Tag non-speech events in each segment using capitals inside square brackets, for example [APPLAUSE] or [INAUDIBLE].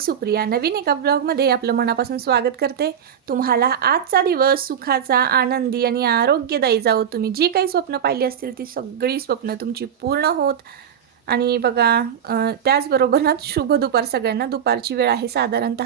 मी सुप्रिया नवीन एका ब्लॉगमध्ये आपलं मनापासून स्वागत करते. तुम्हाला आजचा दिवस सुखाचा आनंदी आणि आरोग्यदायी जावो. तुम्ही जी काही स्वप्न पाहिली असतील ती सगळी स्वप्न तुमची पूर्ण होत. आणि बघा त्याचबरोबर ना शुभ दुपार सगळ्यांना. दुपारची वेळ आहे साधारणत.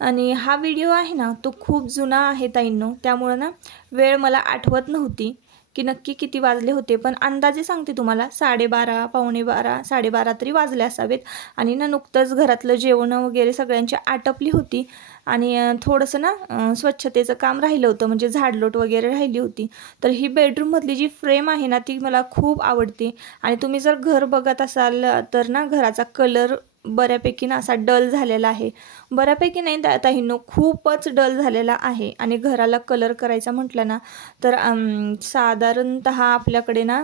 आणि हा व्हिडिओ आहे ना तो खूप जुना आहे ताईंनो. त्यामुळं ना वेळ मला आठवत नव्हती. की नक्की किती वाजले होते पण अंदाजे सांगते तुम्हाला साडेबारा पावणे बारा साडेबारा तरी वाजले असावेत. आणि ना नुकतंच घरातलं जेवणं वगैरे सगळ्यांची आटपली होती आणि थोडंसं ना स्वच्छतेचं काम राहिलं होतं म्हणजे झाडलोट वगैरे राहिली होती. तर ही बेडरूममधली जी फ्रेम आहे ना ती मला खूप आवडते. आणि तुम्ही जर घर बघत असाल तर ना घराचा कलर बऱ्यापैकी ना असा डल झालेला आहे. बऱ्यापैकी नाही आता हिनो खूपच डल झालेला आहे. आणि घराला कलर करायचा म्हटलं ना तर साधारणत साधारणतः आपल्याकडे ना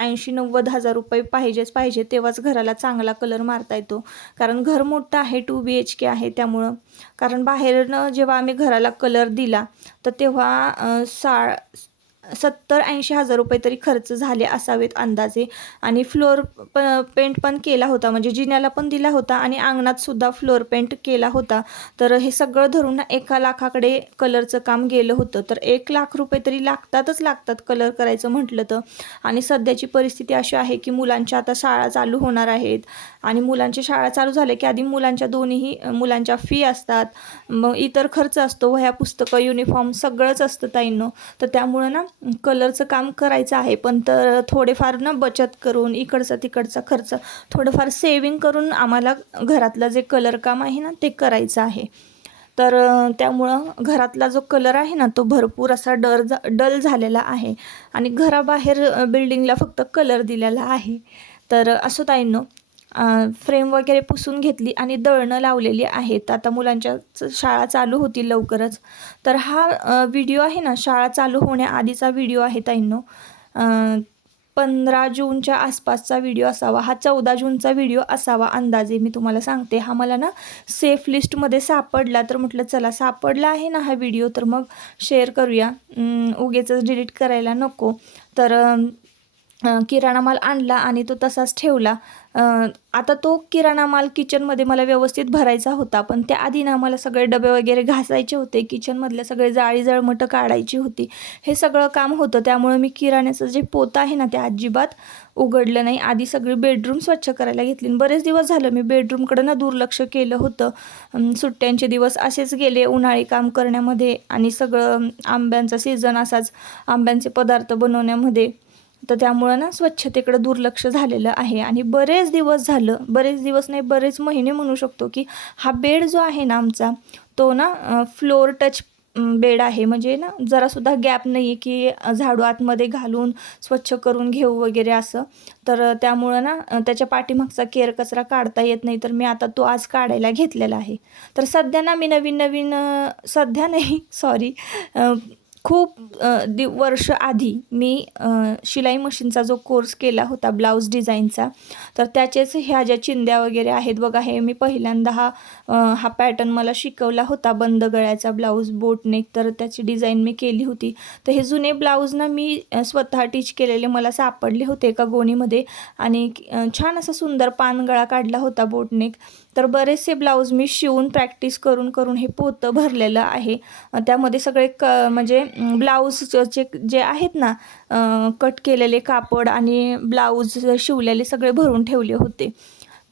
ऐंशी नव्वद हजार रुपये पाहिजेच पाहिजे तेव्हाच घराला चांगला कलर मारता येतो. कारण घर मोठं आहे टू बी एच के आहे त्यामुळं. कारण बाहेरनं जेव्हा आम्ही घराला कलर दिला तर तेव्हा सा सत्तर ऐंशी हजार रुपये तरी खर्च झाले असावेत अंदाजे. आणि फ्लोअर प पेंट पण केला होता. म्हणजे जिन्याला पण दिला होता आणि अंगणात सुद्धा फ्लोअर पेंट केला होता. तर हे सगळं धरून एका लाखाकडे कलरचं काम गेलं होतं. तर एक लाख रुपये तरी लागतातच लागतात कलर करायचं म्हटलं तर. आणि सध्याची परिस्थिती अशी आहे की मुलांच्या आता शाळा चालू होणार आहेत. आणि मुलांची शाळा चालू झाल्या की आधी मुलांच्या दोन्हीही मुलांच्या फी असतात. मग इतर खर्च असतो. वह्या पुस्तकं युनिफॉर्म सगळंच असतं ताईंनो. तर त्यामुळं ना कलरचं काम करायचं आहे. पण तर थोडेफार ना बचत करून इकडचा तिकडचा खर्च थोडंफार सेविंग करून आम्हाला घरातलं जे कलर काम आहे ना ते करायचं आहे. तर त्यामुळं घरातला जो कलर आहे ना तो भरपूर असा डर जा डल झालेला आहे. आणि घराबाहेर बिल्डिंगला फक्त कलर दिलेला आहे. तर असो ताईंनो फ्रेम वगैरे पुसून घेतली आणि दळणं लावलेली आहेत. आता मुलांच्या शाळा चालू होतील लवकरच. तर हा व्हिडिओ आहे ना शाळा चालू होण्याआधीचा व्हिडिओ आहे ताईंनो. पंधरा जूनच्या आसपासचा व्हिडिओ असावा. हा चौदा जूनचा व्हिडिओ असावा अंदाजे मी तुम्हाला सांगते. हा मला ना सेफ लिस्टमध्ये सापडला. तर म्हटलं चला सापडला आहे ना हा व्हिडिओ तर मग शेअर करूया. उगेच डिलीट करायला नको. तर किराणा माल आणला आणि तो तसाच ठेवला. आता तो किराणा माल किचनमध्ये मला व्यवस्थित भरायचा होता पण त्याआधी ना मला सगळे डबे वगैरे घासायचे होते किचनमधले सगळे जाळी जळमटं काढायची होती. हे सगळं काम होतं त्यामुळे मी किराण्याचं जे पोतं आहे ना ते अजिबात उघडलं नाही. आधी सगळी बेडरूम स्वच्छ करायला घेतली आणि बरेच दिवस झालं मी बेडरूमकडं ना दुर्लक्ष केलं होतं. सुट्ट्यांचे दिवस असेच गेले उन्हाळी काम करण्यामध्ये आणि सगळं आंब्यांचा सीझन असाच आंब्यांचे पदार्थ बनवण्यामध्ये. तर त्यामुळं ना स्वच्छतेकडे दुर्लक्ष झालेलं आहे. आणि बरेच दिवस झालं बरेच दिवस नाही बरेच महिने म्हणू शकतो की हा बेड जो आहे ना आमचा तो ना फ्लोअर टच बेड आहे. म्हणजे ना जरासुद्धा गॅप नाही आहे की झाडू आतमध्ये घालून स्वच्छ करून घेऊ वगैरे असं. तर त्यामुळं ना त्याच्या पाठीमागचा केर कचरा काढता येत नाही. तर मी आता तो आज काढायला घेतलेला आहे. तर सध्या ना मी नवीन नवीन सध्या नाही [LAUGHS] सॉरी खूप दि वर्ष आधी मी शिलाई मशीनचा जो कोर्स केला होता ब्लाऊज डिझाईनचा तर त्याचेच ह्या ज्या चिंध्या वगैरे आहेत बघा हे मी पहिल्यांदा हा हा पॅटर्न मला शिकवला होता बंद गळ्याचा ब्लाऊज बोटनेक तर त्याची डिझाईन मी केली होती. तर हे जुने ब्लाऊज ना मी स्वतः टीच केलेले मला सापडले होते एका गोणीमध्ये आणि छान असा सुंदर पानगळा काढला होता बोटनेक तर बरेचसे ब्लाऊज मी शिवून प्रॅक्टिस करून करून हे पोतं भरलेलं आहे. त्यामध्ये सगळे क म्हणजे ब्लाऊजचे जे आहेत ना कट केलेले कापड आणि ब्लाऊज शिवलेले सगळे भरून ठेवले होते.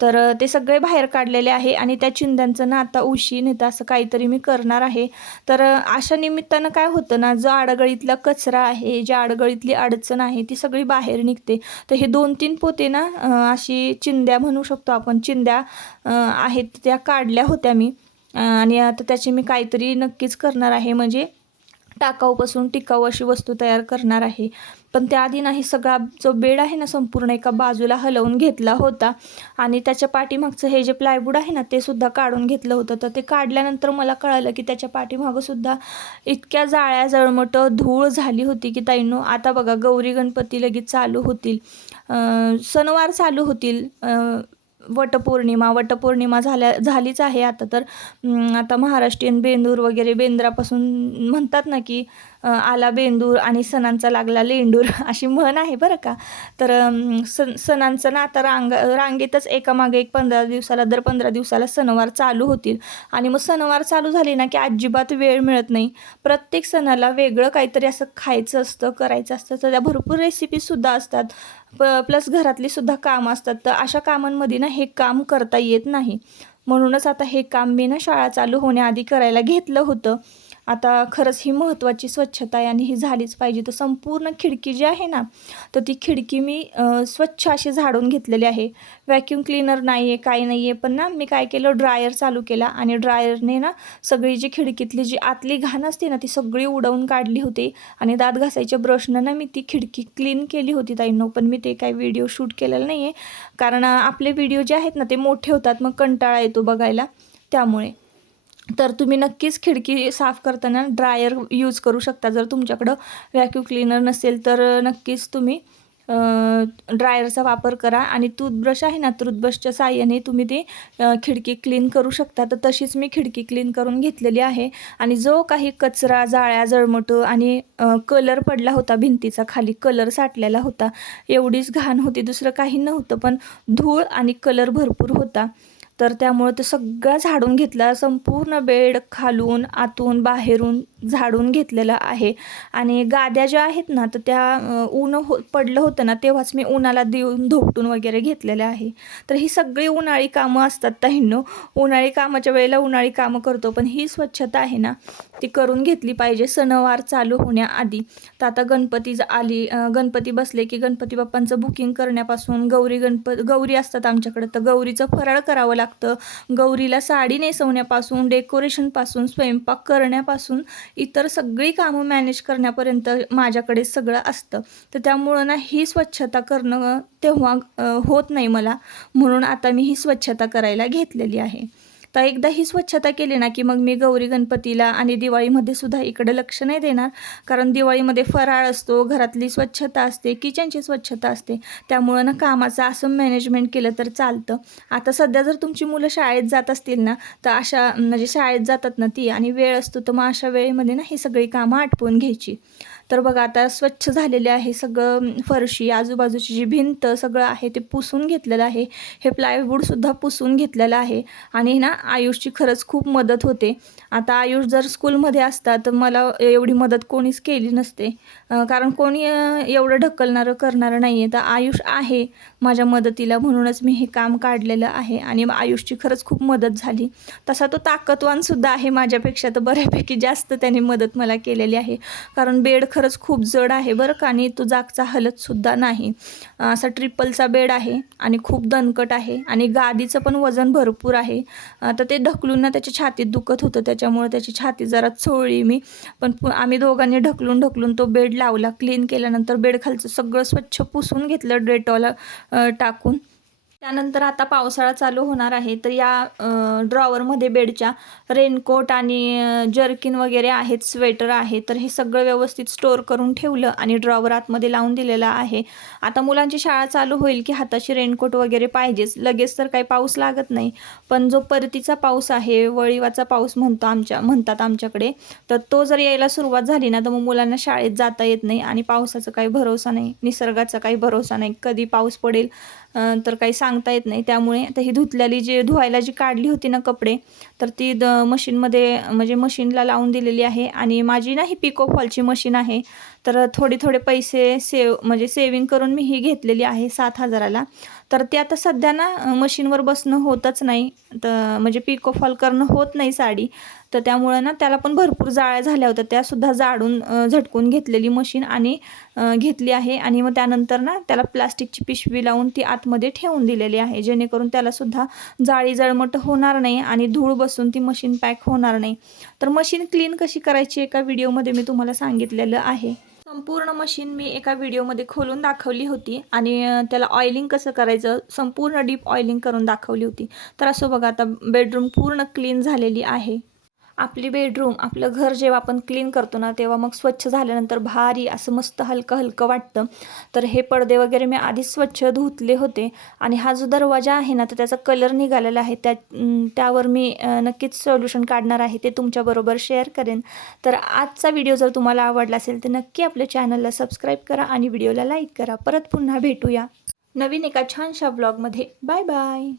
तर ते सगळे बाहेर काढलेले आहे आणि त्या चिंध्यांचं ना आता उशी नाही तर असं काहीतरी मी करणार आहे. तर अशा निमित्तानं काय होतं ना जो आडगळीतला कचरा आहे ज्या आडगळीतली अडचण आहे ती सगळी बाहेर निघते. तर हे दोन तीन पोते ना अशी चिंध्या म्हणू शकतो आपण चिंध्या आहेत त्या काढल्या होत्या मी. आणि आता त्याची मी काहीतरी नक्कीच करणार आहे. म्हणजे टाकाऊपासून टिकाऊ अशी वस्तू तयार करणार आहे. पण त्याआधी नाही सगळा जो बेड आहे ना संपूर्ण एका बाजूला हलवून घेतला होता. आणि त्याच्या पाठीमागचं हे जे प्लायवूड आहे ना ते सुद्धा काढून घेतलं होतं. तर ते काढल्यानंतर मला कळालं की त्याच्या पाठीमागंसुद्धा इतक्या जाळ्या जळमटं धूळ झाली होती की ताईंनो आता बघा गौरी गणपती लगेच चालू होतील. सणवार चालू होतील. वटपौर्णिमा वटपौर्णिमा झाल्या झालीच आहे आता. तर आता महाराष्ट्रीयन बेंदूर वगैरे बेंद्रापासून म्हणतात ना की आला बेंदूर आणि सणांचा लागला लेंडूर [LAUGHS] अशी म्हण आहे बरं का. तर सण सणांचं ना आता रांग रांगेतच एकामागे एक पंधरा दिवसाला दर पंधरा दिवसाला सणवार चालू होतील. आणि मग सणवार चालू झाले ना की अजिबात वेळ मिळत नाही. प्रत्येक सणाला वेगळं काहीतरी असं खायचं असतं करायचं असतं. तर त्या भरपूर रेसिपीसुद्धा असतात. प प्लस घरातली सुद्धा कामं असतात. तर अशा कामांमध्ये ना हे काम करता येत नाही. म्हणूनच आता हे काम मी ना शाळा चालू होण्याआधी करायला घेतलं होतं. आता खरंच ही महत्त्वाची स्वच्छता आहे आणि ही झालीच पाहिजे. तर संपूर्ण खिडकी जी आहे ना तर ती खिडकी मी स्वच्छ अशी झाडून घेतलेली आहे. व्हॅक्यूम क्लीनर नाही आहे काही नाही आहे पण ना मी काय केलं ड्रायर चालू केला आणि ड्रायरने ना सगळी जी खिडकीतली जी आतली घाण असते ना ती सगळी उडवून काढली होती आणि दात घासायच्या ब्रशनं ना मी ती खिडकी क्लीन केली होती ताईंनो पण मी ते काही व्हिडिओ शूट केलेलं नाही आहे कारण आपले व्हिडिओ जे आहेत ना ते मोठे होतात मग कंटाळा येतो बघायला त्यामुळे. तर तुम्ही नक्कीच खिडकी साफ करताना ड्रायर यूज करू शकता. जर तुमच्याकडं व्हॅक्यूम क्लीनर नसेल तर नक्कीच तुम्ही ड्रायरचा वापर करा आणि टूथब्रश आहे ना टूथब्रशच्या साह्याने तुम्ही ते खिडकी क्लीन करू शकता. तर तशीच मी खिडकी क्लीन करून घेतलेली आहे आणि जो काही कचरा जाळ्या जळमटं आणि कलर पडला होता भिंतीचा खाली कलर साठलेला होता एवढीच घाण होती दुसरं काही नव्हतं. पण धूळ आणि कलर भरपूर होता. तर त्यामुळे ते सगळं झाडून घेतला संपूर्ण बेड खालून आतून बाहेरून झाडून घेतलेलं आहे. आणि गाद्या ज्या आहेत ना तर त्या ऊन हो पडलं होतं ना तेव्हाच मी उन्हाला देऊन धोपटून वगैरे घेतलेलं आहे. तर ही सगळी उन्हाळी कामं असतात ताईंनो. उन्हाळी कामाच्या वेळेला उन्हाळी कामं करतो पण ही स्वच्छता आहे ना ती करून घेतली पाहिजे. सणवार चालू होण्याआधी. तर आता गणपती ज- आली गणपती बसले की गणपती बाप्पांचं बुकिंग करण्यापासून गौरी गणप गौरी असतात आमच्याकडे तर गौरीचं फराळ करावं लागतं गौरीला साडी नेसवण्यापासून डेकोरेशनपासून स्वयंपाक करण्यापासून इतर सगळी कामं मॅनेज करण्यापर्यंत माझ्याकडे सगळं असतं. तर त्यामुळं ना ही स्वच्छता करणं तेव्हा होत नाही मला. म्हणून आता मी ही स्वच्छता करायला घेतलेली आहे. तर एकदा ही स्वच्छता केली ना की मग मी गौरी गणपतीला आणि दिवाळीमध्ये सुद्धा इकडं लक्ष नाही देणार. कारण दिवाळीमध्ये फराळ असतो घरातली स्वच्छता असते किचनची स्वच्छता असते. त्यामुळं ना कामाचं असं मॅनेजमेंट केलं तर चालतं. आता सध्या जर तुमची मुलं शाळेत जात असतील ना तर अशा म्हणजे शाळेत जातात ना ती आणि वेळ असतो तर मग अशा वेळेमध्ये ना ही सगळी कामं आटपून घ्यायची. तर बघा आता स्वच्छ झालेले आहे सगळं फरशी आजूबाजूची जी भिंत सगळं आहे ते पुसून घेतलेलं आहे. हे प्लायवूडसुद्धा पुसून घेतलेलं आहे आणि ना आयुषची खरंच खूप मदत होते. आता आयुष जर स्कूलमध्ये असता तर मला एवढी मदत कोणीच केली नसते. कारण कोणी एवढं ढकलणारं करणारं नाही आहे तर आयुष आहे माझ्या मदतीला म्हणूनच मी हे काम काढलेलं आहे आणि आयुषची खरंच खूप मदत झाली. तसा तो ताकदवानसुद्धा आहे माझ्यापेक्षा. तर बऱ्यापैकी जास्त त्याने मदत मला केलेली आहे. कारण बेड खरंच खूप जड आहे बरं का आणि तो जागचा हलतसुद्धा नाही. असा ट्रिपलचा बेड आहे आणि खूप दणकट आहे आणि गादीचं पण वजन भरपूर आहे. तर ते ढकलून ना त्याच्या छातीत दुखत होतं त्याच्यामुळे त्याची छाती जरा चोळली मी. पण आम्ही दोघांनी ढकलून ढकलून तो बेड लावला. क्लीन केल्यानंतर बेडखालचं सगळं स्वच्छ पुसून घेतलं डेटॉला टाकून. त्यानंतर आता पावसाळा चालू होणार आहे तर या ड्रॉवरमध्ये बेडच्या रेनकोट आणि जर्किन वगैरे आहेत स्वेटर आहे तर हे सगळं व्यवस्थित स्टोअर करून ठेवलं आणि ड्रॉवर आतमध्ये लावून दिलेलं आहे. आता मुलांची शाळा चालू होईल की हाताशी रेनकोट वगैरे पाहिजेच. लगेच तर काही पाऊस लागत नाही. पण जो परतीचा पाऊस आहे वळीवाचा पाऊस म्हणतो आमच्या म्हणतात आमच्याकडे तर तो जर यायला सुरुवात झाली ना तर मग मुलांना शाळेत जाता येत नाही आणि पावसाचा काही भरोसा नाही निसर्गाचा काही भरोसा नाही. कधी पाऊस पडेल तर काही सांगता येत नाही. त्यामुळे आता ही धुतलेली जी धुवायला जी काढली होती ना कपडे तर ती द मशीनमध्ये म्हणजे मशीनला लावून दिलेली आहे. आणि माझी ना ही पिको फॉलची मशीन आहे. तर थोडे थोडे पैसे सेव म्हणजे सेविंग करून मी ही घेतलेली आहे सात हजाराला. तर ते आता सध्या ना मशीनवर बसणं होतच नाही. तर म्हणजे पिको फॉल करणं होत नाही साडी. तर त्यामुळं ना त्याला पण भरपूर जाळ्या झाल्या होत्या. त्यासुद्धा जाडून झटकून घेतलेली मशीन आणि घेतली आहे. आणि मग त्यानंतर ना त्याला प्लास्टिकची पिशवी लावून ती आतमध्ये ठेवून दिलेली आहे. जेणेकरून त्यालासुद्धा जाळी जळमट होणार नाही आणि धूळ बसून ती मशीन पॅक होणार नाही. तर मशीन क्लीन कशी करायची एका व्हिडिओमध्ये मी तुम्हाला सांगितलेलं आहे. संपूर्ण मशीन मी एका व्हिडिओमध्ये खोलून दाखवली होती. आणि त्याला ऑइलिंग कसं करायचं संपूर्ण डीप ऑइलिंग करून दाखवली होती. तर असं बघा आता बेडरूम पूर्ण क्लीन झालेली आहे. आपली बेडरूम आपलं घर जेव्हा आपण क्लीन करतो ना तेव्हा मग स्वच्छ झाल्यानंतर भारी असं मस्त हलकं हलकं वाटतं. तर हे पडदे वगैरे मी आधीच स्वच्छ धुतले होते आणि हा जो दरवाजा आहे ना तर त्याचा कलर निघालेला आहे. त्या त्यावर मी नक्कीच सोल्युशन काढणार आहे ते तुमच्याबरोबर शेअर करेन. तर आजचा व्हिडिओ जर तुम्हाला आवडला असेल तर नक्की आपल्या चॅनलला सबस्क्राईब करा आणि व्हिडिओला लाईक करा. परत पुन्हा भेटूया. नवीन एका छानशा ब्लॉगमध्ये बाय बाय